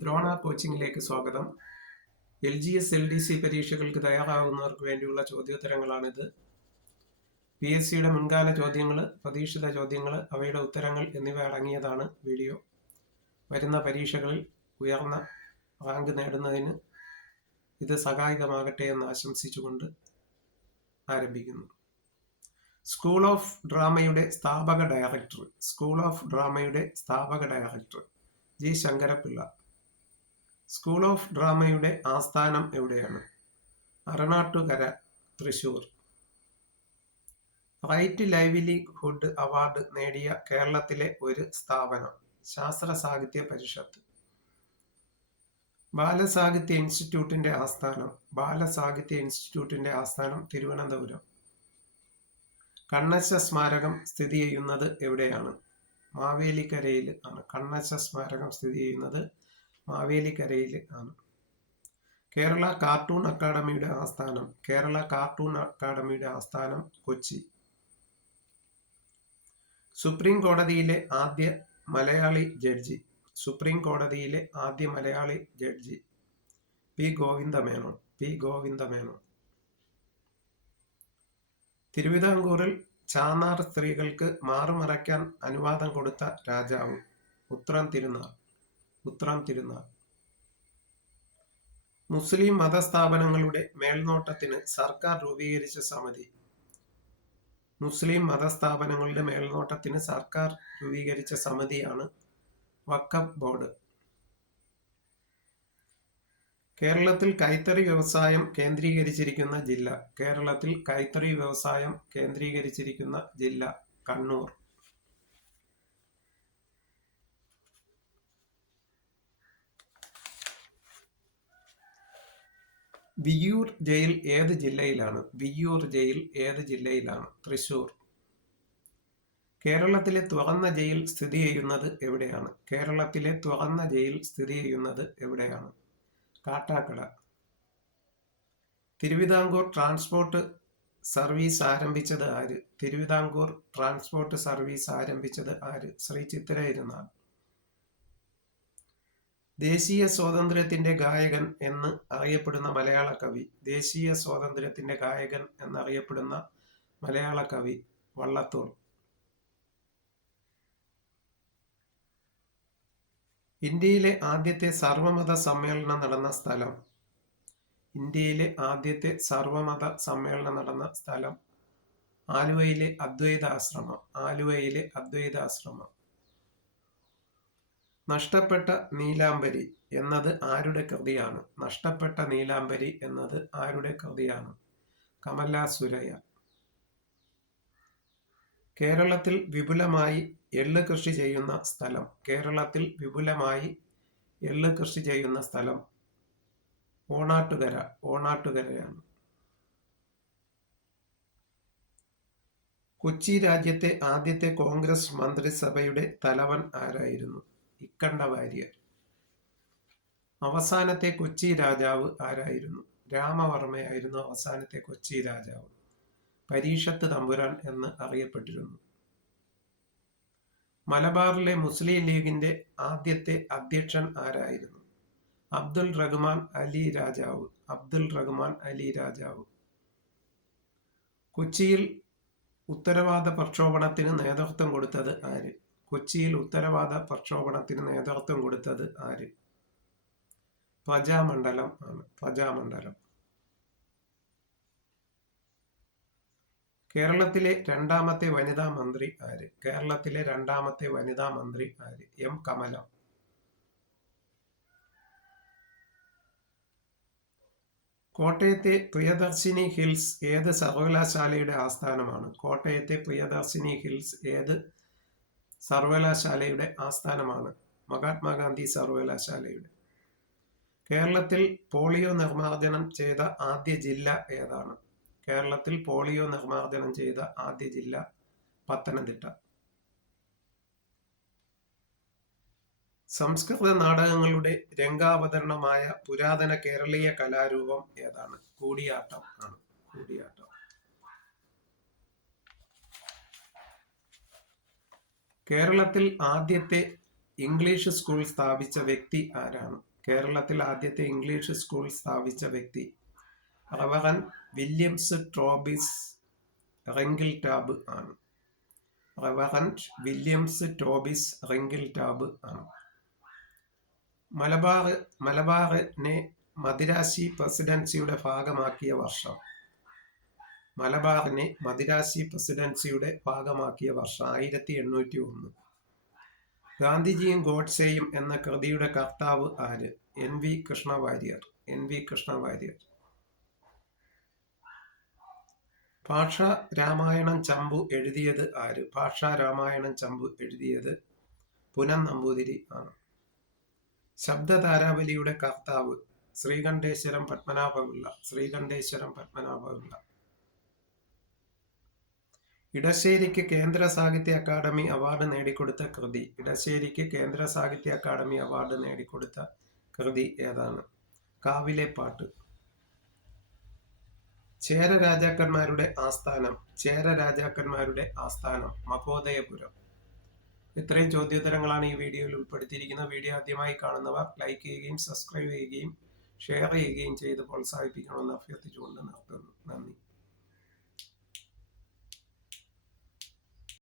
ദ്രോണ കോച്ചിങ്ങിലേക്ക് സ്വാഗതം. LGS LDC പരീക്ഷകൾക്ക് തയ്യാറാകുന്നവർക്ക് വേണ്ടിയുള്ള ചോദ്യോത്തരങ്ങളാണിത്. PSCയുടെ മുൻകാല ചോദ്യങ്ങൾ, പ്രതീക്ഷിത ചോദ്യങ്ങൾ, അവയുടെ ഉത്തരങ്ങൾ എന്നിവ അടങ്ങിയതാണ് വീഡിയോ. വരുന്ന പരീക്ഷകളിൽ ഉയർന്ന റാങ്ക് നേടുന്നതിന് ഇത് സഹായകമാകട്ടെ എന്ന് ആശംസിച്ചുകൊണ്ട് ആരംഭിക്കുന്നു. സ്കൂൾ ഓഫ് ഡ്രാമയുടെ സ്ഥാപക director G Sankarapillai. School of ഡ്രാമയുടെ ആസ്ഥാനം എവിടെയാണ്? Aranattukara, Thrissur. Right livelihood award നേടിയ കേരളത്തിലെ ഒരു സ്ഥാപനം? ശാസ്ത്ര സാഹിത്യ പരിഷത്ത്. ബാലസാഹിത്യ ഇൻസ്റ്റിറ്റ്യൂട്ടിന്റെ ആസ്ഥാനം തിരുവനന്തപുരം. കണ്ണശ സ്മാരകം സ്ഥിതി ചെയ്യുന്നത് എവിടെയാണ്? മാവേലിക്കരയിൽ ആണ്. കണ്ണശ സ്മാരകം സ്ഥിതി ചെയ്യുന്നത് മാവേലിക്കരയിൽ ആണ്. കേരള കാർട്ടൂൺ അക്കാദമിയുടെ ആസ്ഥാനം കൊച്ചി. സുപ്രീം കോടതിയിലെ ആദ്യ മലയാളി ജഡ്ജി പി ഗോവിന്ദമേനോൻ. തിരുവിതാംകൂറിൽ ചാന്നാർ സ്ത്രീകൾക്ക് മാറുമറയ്ക്കാൻ അനുവാദം കൊടുത്ത രാജാവ്? ഉത്രം തിരുനാൾ. മുസ്ലിം മതസ്ഥാപനങ്ങളുടെ മേൽനോട്ടത്തിന് സർക്കാർ രൂപീകരിച്ച സമിതിയാണ് വഖഫ് ബോർഡ്. കേരളത്തിൽ കൈത്തറി വ്യവസായം കേന്ദ്രീകരിച്ചിരിക്കുന്ന ജില്ല? കണ്ണൂർ. വിയ്യൂർ ജയിൽ ഏത് ജില്ലയിലാണ്? തൃശൂർ. കേരളത്തിലെ തുറന്ന ജയിൽ സ്ഥിതി ചെയ്യുന്നത് എവിടെയാണ്? കാട്ടാക്കട. തിരുവിതാംകൂർ ട്രാൻസ്പോർട്ട് സർവീസ് ആരംഭിച്ചത് ആര്? ശ്രീ ചിത്തിര തിരുനാൾ. ദേശീയ സ്വാതന്ത്ര്യത്തിന്റെ ഗായകൻ എന്ന് അറിയപ്പെടുന്ന മലയാള കവി? വള്ളത്തോൾ. ഇന്ത്യയിലെ ആദ്യത്തെ സർവമത സമ്മേളനം നടന്ന സ്ഥലം? ആലുവയിലെ അദ്വൈത ആശ്രമം. നഷ്ടപ്പെട്ട നീലാംബരി എന്നത് ആരുടെ കൃതിയാണ്? കമല സുരയ്യ. കേരളത്തിൽ വിപുലമായി എള്ള് കൃഷി ചെയ്യുന്ന സ്ഥലം? ഓണാട്ടുകരയാണ്. കൊച്ചി രാജ്യത്തെ ആദ്യത്തെ കോൺഗ്രസ് മന്ത്രിസഭയുടെ തലവൻ ആരായിരുന്നു? ഇക്കണ്ട വാര്യർ. അവസാനത്തെ കൊച്ചി രാജാവ് ആരായിരുന്നു? രാമവർമ്മയായിരുന്നു അവസാനത്തെ കൊച്ചി രാജാവ്. പരീക്ഷത്ത് തമ്പുരാൻ എന്ന് അറിയപ്പെട്ടിരുന്നു. മലബാറിലെ മുസ്ലിം ലീഗിന്റെ ആദ്യത്തെ അധ്യക്ഷൻ ആരായിരുന്നു? അബ്ദുൽ റഹ്മാൻ അലി രാജാവ്. കൊച്ചിയിൽ ഉത്തരവാദ പ്രക്ഷോഭണത്തിന് നേതൃത്വം കൊടുത്തത് ആര്? പ്രജാമണ്ഡലം ആണ്. കേരളത്തിലെ രണ്ടാമത്തെ വനിതാ മന്ത്രി ആര്? എം കമലം. കോട്ടയത്തെ പ്രിയദർശിനി ഹിൽസ് ഏത് സർവകലാശാലയുടെ ആസ്ഥാനമാണ്? മഹാത്മാഗാന്ധി സർവകലാശാലയുടെ. കേരളത്തിൽ പോളിയോ നിർമ്മാർജ്ജനം ചെയ്ത ആദ്യ ജില്ല ഏതാണ്? പത്തനംതിട്ട. സംസ്കൃത നാടകങ്ങളുടെ രംഗാവതരണമായ പുരാതന കേരളീയ കലാരൂപം ഏതാണ്? കൂടിയാട്ടം ആണ്. കേരളത്തിൽ ആദ്യത്തെ ഇംഗ്ലീഷ് സ്കൂൾ സ്ഥാപിച്ച വ്യക്തി ആരാണ്? കേരളത്തിൽ ആദ്യത്തെ ഇംഗ്ലീഷ് സ്കൂൾ സ്ഥാപിച്ച വ്യക്തി റവറൻ വില്യംസ് ടോബിസ് റിങ്കിൾടാബ് ആണ്. റവറൻ വില്യംസ് ടോബിസ് റിങ്കിൾടാബ് ആണ്. മലബാറിനെ മദിരാശി പ്രസിഡൻസിയുടെ ഭാഗമാക്കിയ വർഷം? മലബാറിനെ മദിരാശി പ്രസിഡൻസിയുടെ ഭാഗമാക്കിയ വർഷം 1801. ഗാന്ധിജിയും ഗോഡ്സെയും എന്ന കൃതിയുടെ കർത്താവ് ആര്? NV കൃഷ്ണവാര്യർ. NV കൃഷ്ണവാര്യർ. ഭാഷാ രാമായണം ചമ്പു എഴുതിയത് ആര്? ഭാഷാ രാമായണം ചമ്പു എഴുതിയത് പുനൻ നമ്പൂതിരി ആണ്. ശബ്ദതാരാവലിയുടെ കർത്താവ് ശ്രീകണ്ഠേശ്വരം പത്മനാഭപിള്ള. ശ്രീകണ്ഠേശ്വരം പത്മനാഭപിള്ള. ഇടശ്ശേരിക്ക് കേന്ദ്ര സാഹിത്യ അക്കാദമി അവാർഡ് നേടിക്കൊടുത്ത കൃതി? ഇടശ്ശേരിക്ക് കേന്ദ്ര സാഹിത്യ അക്കാദമി അവാർഡ് നേടിക്കൊടുത്ത കൃതി ഏതാണ്? കാവിലെ പാട്ട്. ചേര രാജാക്കന്മാരുടെ ആസ്ഥാനം മഹോദയപുരം. ഇത്രയും ചോദ്യോത്തരങ്ങളാണ് ഈ വീഡിയോയിൽ ഉൾപ്പെടുത്തിയിരിക്കുന്നത്. വീഡിയോ ആദ്യമായി കാണുന്നവർ ലൈക്ക് ചെയ്യുകയും സബ്സ്ക്രൈബ് ചെയ്യുകയും ഷെയർ ചെയ്യുകയും ചെയ്ത് പ്രോത്സാഹിപ്പിക്കണമെന്ന് അഭ്യർത്ഥിച്ചുകൊണ്ട് നിർത്തുന്നു. നന്ദി.